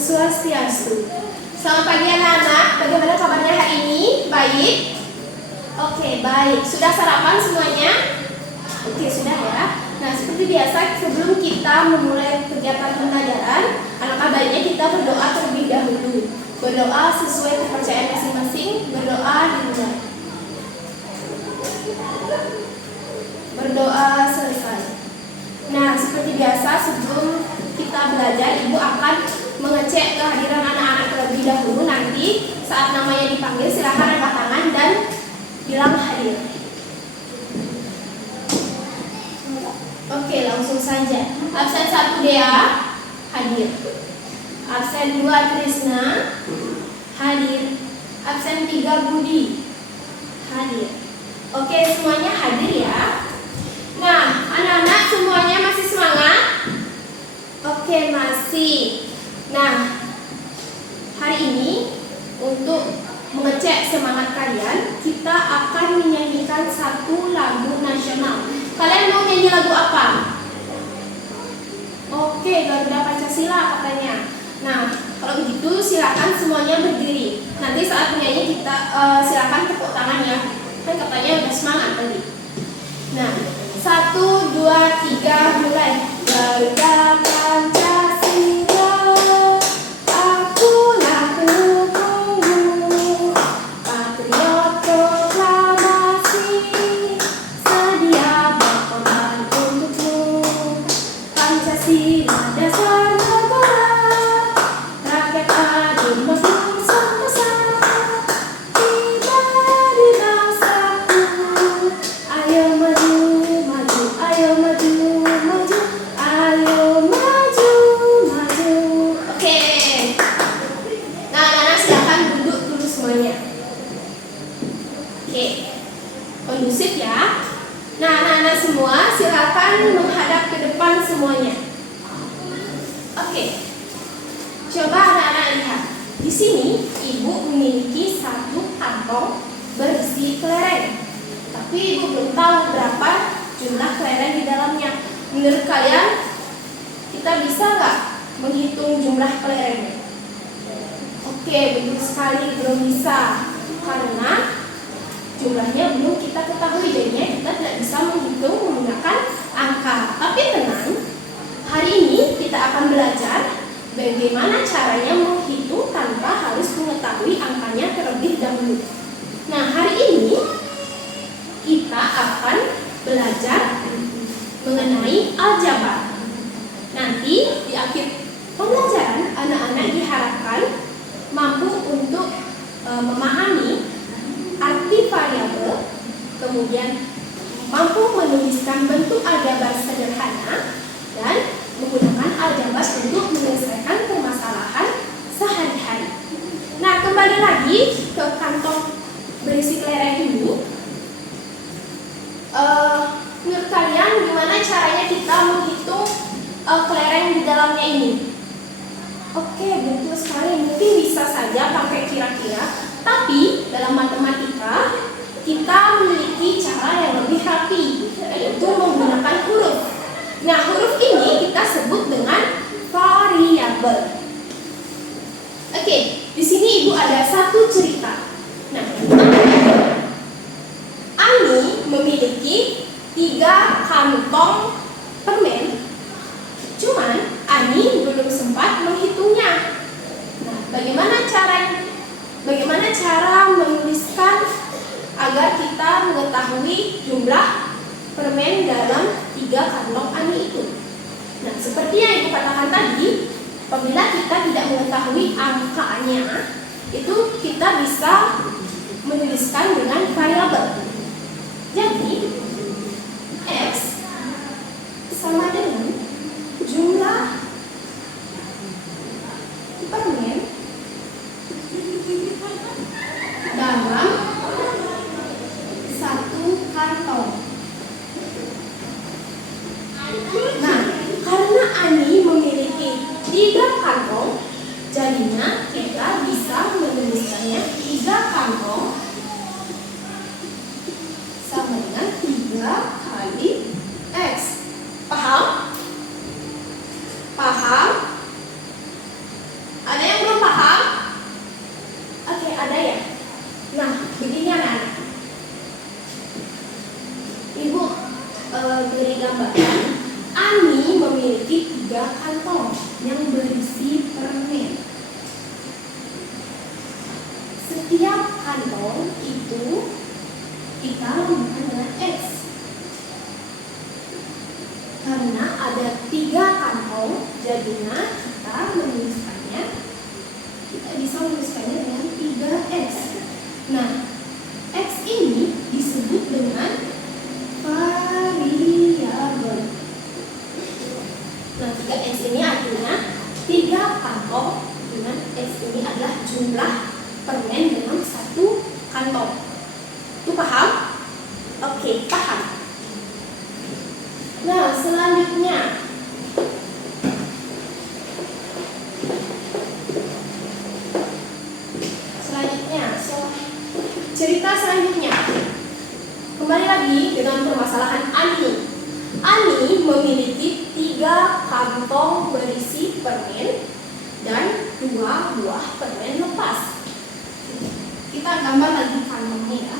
Swastiastu. Selamat pagi anak-anak, bagaimana kabarnya hari ini? Baik? Oke, baik. Sudah sarapan semuanya? Oke, sudah ya. Nah, seperti biasa sebelum kita memulai kegiatan pembelajaran, alangkah baiknya kita berdoa terlebih dahulu. Berdoa sesuai kepercayaan masing-masing, berdoa dimulai. Berdoa selesai. Nah, seperti biasa sebelum kita belajar, Ibu akan mengecek kehadiran anak-anak terlebih dahulu. Nanti saat namanya dipanggil silakan angkat tangan dan bilang hadir. Oke, langsung saja. Absen 1 Dea, hadir. Absen 2 Trisna, hadir. Absen 3 Budi, hadir. Oke, semuanya hadir ya. Nah, anak-anak semuanya masih semangat? Oke, masih. Nah, hari ini untuk mengecek semangat kalian, kita akan menyanyikan satu lagu nasional. Kalian mau nyanyi lagu apa? Oke, Garuda Pancasila katanya. Nah, kalau begitu silakan semuanya berdiri. Nanti saat menyanyi kita silakan tepuk tangan ya. Kan katanya udah semangat tadi. Nah, 1, 2, 3, mulai. Garuda Pancasila, akulah pendukungmu, patriot proklamasi, sedia berkorban untukmu. Pancasila dasar negara, rakyat adil makmur sentosa, kita di bangsaku. Ayo maju, maju, ayo maju, maju, ayo maju, maju. Oke. Nah, anak-anak silakan duduk dulu semuanya. Oke. Kondusif ya. Nah, anak-anak semua silakan menghadap ke depan semuanya. Oke. Coba anak-anak lihat. Di sini Ibu memiliki satu kantong berisi kelereng. Tapi Ibu belum tahu berapa jumlah kelereng di dalamnya. Menurut kalian, kita bisa nggak menghitung jumlah kelerengnya? Oke, betul sekali, belum bisa. Karena jumlahnya belum kita ketahui, jadinya kita tidak bisa menghitung menggunakan angka. Tapi tenang, hari ini kita akan belajar bagaimana caranya menghitung tanpa harus mengetahui angkanya terlebih dahulu. Nah, hari ini kita akan belajar mengenai aljabar. Nanti di akhir pembelajaran anak-anak diharapkan mampu untuk memahami arti variabel, kemudian mampu menuliskan bentuk aljabar sederhana dan menggunakan aljabar untuk menyelesaikan permasalahan sehari-hari. Nah, kembali lagi ke kantong berisi kelereng ini. Menurut kalian gimana caranya kita menghitung kelereng di dalamnya ini? Oke, betul sekali. Mungkin bisa saja pakai kira-kira, tapi dalam matematika kita memiliki cara yang lebih rapi, yaitu menggunakan huruf. Nah, huruf ini kita sebut dengan variabel. Oke, di sini Ibu ada satu cerita. Nah, Ani memiliki 3 kantong permen, cuman Ani belum sempat menghitungnya. Nah, bagaimana cara menuliskan agar kita mengetahui jumlah permen dalam 3 kantong Ani itu? Nah, seperti yang Ibu katakan tadi, apabila kita tidak mengetahui angkanya, itu kita bisa menuliskan dengan variabel. Jadi, X sama dengan jumlah permen dalam 1 kantong. Nah, karena Ani memiliki 3 kantong, jadinya kita bisa menuliskannya 3 kantong sama dengan 3 kali X. Paham? Paham? kantong yang berisi permen. Setiap kantong itu kita lambangkan dengan X. Karena ada 3 kantong, jadinya kita bisa menuliskannya dengan 3X. Nah, X ini disebut dengan variabel. Nah, 3X ini artinya 3 kantong, dengan X ini adalah jumlah permen dalam 1 kantong. Itu paham? Oke, paham. Nah, selanjutnya cerita selanjutnya. Kembali lagi dengan permasalahan Ani. Ani memiliki 3 kantong berisi permen dan 2 buah permen lepas. Kita gambar lagi kantongnya ya,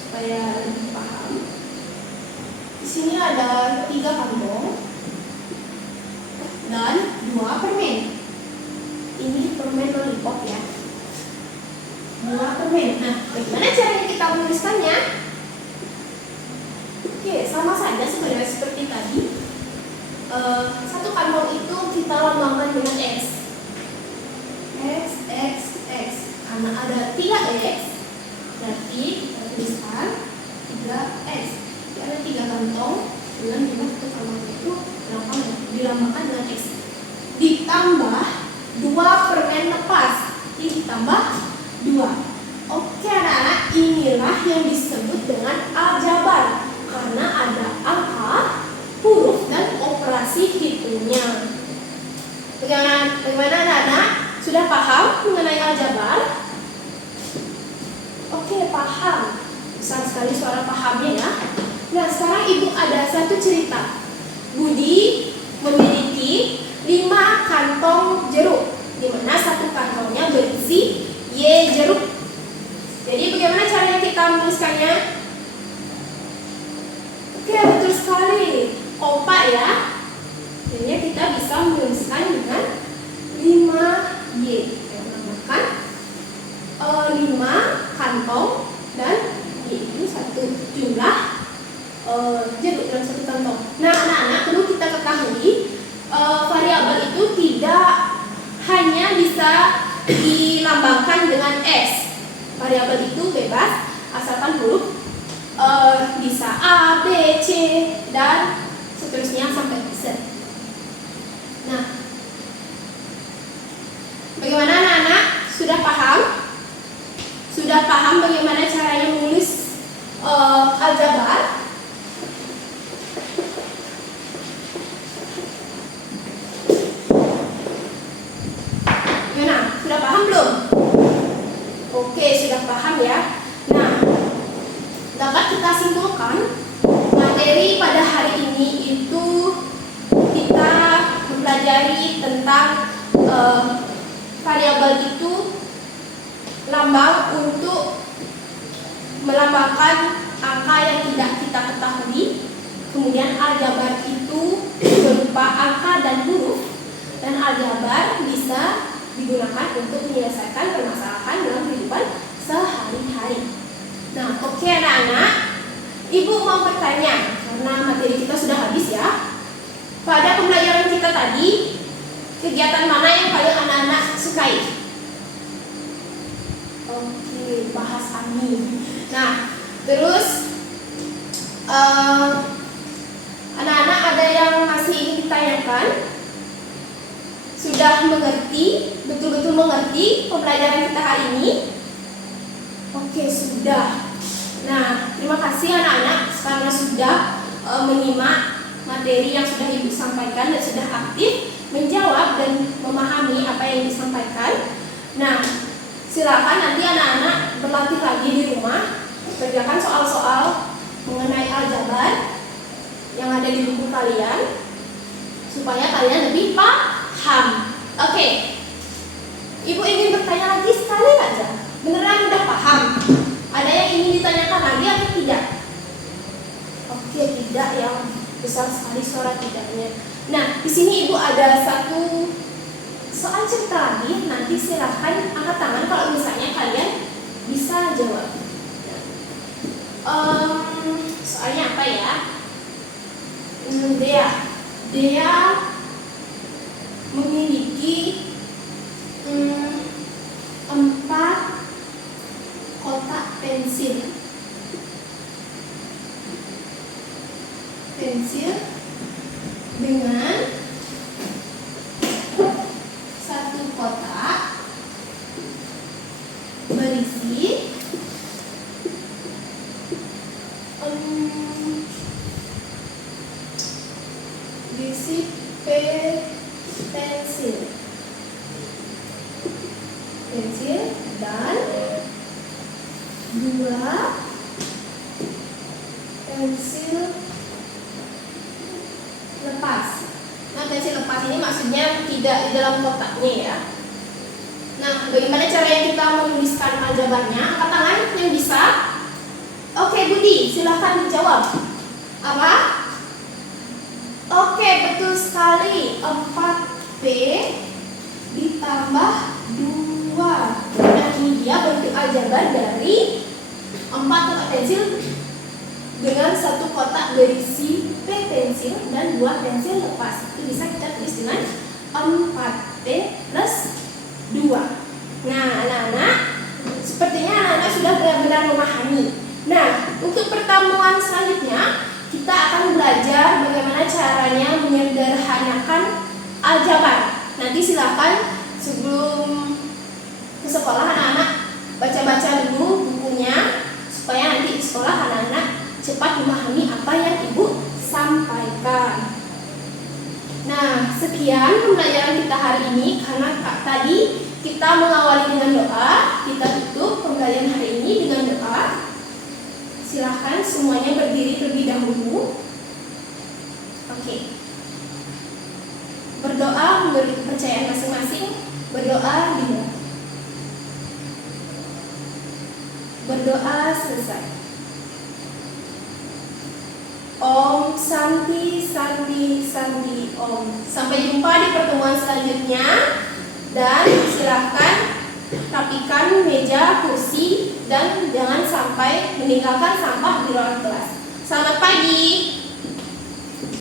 supaya lebih paham. Di sini ada 3 kantong dan 2 permen. Ini permen lollipop ya. 2 permen. Nah, bagaimana caranya kita menuliskannya? Oke, sama saja sebenarnya seperti tadi. 1 kantong itu kita lambangkan dengan X. X, X, X. Karena ada 3X, berarti kita tuliskan 3X. Ada 3 kantong dengan jumlah 1 kantong itu dilambangkan dengan X. Ditambah 2 permen lepas. Ini ditambah 2. Oke anak-anak, inilah yang disebut dengan aljabar karena ada angka, huruf, dan operasi hitungnya. Bagaimana anak-anak? Sudah paham mengenai aljabar? Oke, paham. Besar sekali suara pahamnya ya. Nah, sekarang ibu ada satu cerita. Budi memiliki 5 kantong jeruk, di mana 1 kantongnya berisi Y jeruk. Jadi bagaimana caranya kita menuliskannya? Oke, betul sekali. Kompak ya. Jadi kita bisa menuliskan dengan 5Y. Yang menambahkan 5 kantong dan Y itu 1 jumlah jeruk dalam 1 kantong. Nah, anak-anak perlu kita ketahui variabel itu tidak hanya bisa dilambangkan dengan S. Variabel itu bebas, asalkan huruf bisa A, B, C, dan seterusnya sampai Z. Nah, bagaimana anak-anak? Sudah paham? Sudah paham bagaimana caranya menulis aljabar? Sudah paham belum? Oke, sudah paham ya. Nah, dapat kita simpulkan materi pada hari ini itu kita mempelajari tentang variabel itu lambang untuk melambangkan angka yang tidak kita ketahui. Kemudian aljabar itu berupa angka dan huruf, dan aljabar bisa digunakan untuk menyelesaikan permasalahan dalam kehidupan sehari-hari. Nah, oke anak-anak, ibu mau bertanya karena materi kita sudah habis ya. Pada pembelajaran kita tadi, kegiatan mana yang paling anak-anak sukai? Oke, bahas Ani. Nah, terus anak-anak ada yang masih ingin ditanyakan? Sudah mengerti, betul-betul mengerti pembelajaran kita hari ini? Oke, sudah. Nah, terima kasih anak-anak karena sudah menyimak materi yang sudah ibu sampaikan dan sudah aktif menjawab dan memahami apa yang disampaikan. Nah, silakan nanti anak-anak berlatih lagi di rumah, kerjakan soal-soal mengenai aljabar yang ada di buku kalian supaya kalian lebih paham. Oke. Ibu ingin bertanya lagi sekali aja. Beneran udah paham? Ada yang ingin ditanyakan lagi atau tidak? Oke, tidak, yang besar sekali suara tidaknya. Nah, di sini Ibu ada satu soal cerita lagi. Nanti silahkan angkat tangan kalau misalnya kalian bisa jawab. Soalnya apa ya? Dia memiliki 4 kotak pensil dengan 1 kotak berisi pensil dan 2 pensil lepas. Nah, pensil lepas ini maksudnya tidak di dalam kotaknya ya. Nah, bagaimana caranya kita menuliskan aljabarnya? Angkat tangan yang bisa. Oke, Budi, silahkan dijawab. Apa? Oke, betul sekali. 4P ditambah 2. Nah, ini dia bentuk aljabar dari 4 kotak pensil dengan 1 kotak berisi P pensil dan 2 pensil lepas. Itu bisa kita tulis dengan 4P plus 2. Nah, anak-anak, sepertinya anak-anak sudah benar-benar memahami. Nah, untuk pertemuan selanjutnya kita akan belajar bagaimana caranya menyederhanakan aljabar. Nanti silakan sebelum ke sekolah anak-anak baca-baca dulu bukunya supaya nanti di sekolah anak-anak cepat memahami apa yang Ibu sampaikan. Nah, sekian pembelajaran kita hari ini. Karena tadi kita mengawali dengan doa, kita tutup pembelajaran hari ini dengan doa. Silahkan semuanya berdiri terlebih dahulu. Oke. Berdoa menurut kepercayaan masing-masing. Berdoa dimulai. Berdoa selesai. Om Santi Santi Santi Om. Sampai jumpa di pertemuan selanjutnya. Dan silahkan rapikan meja, kursi, dan jangan sampai meninggalkan sampah di ruang kelas. Selamat pagi.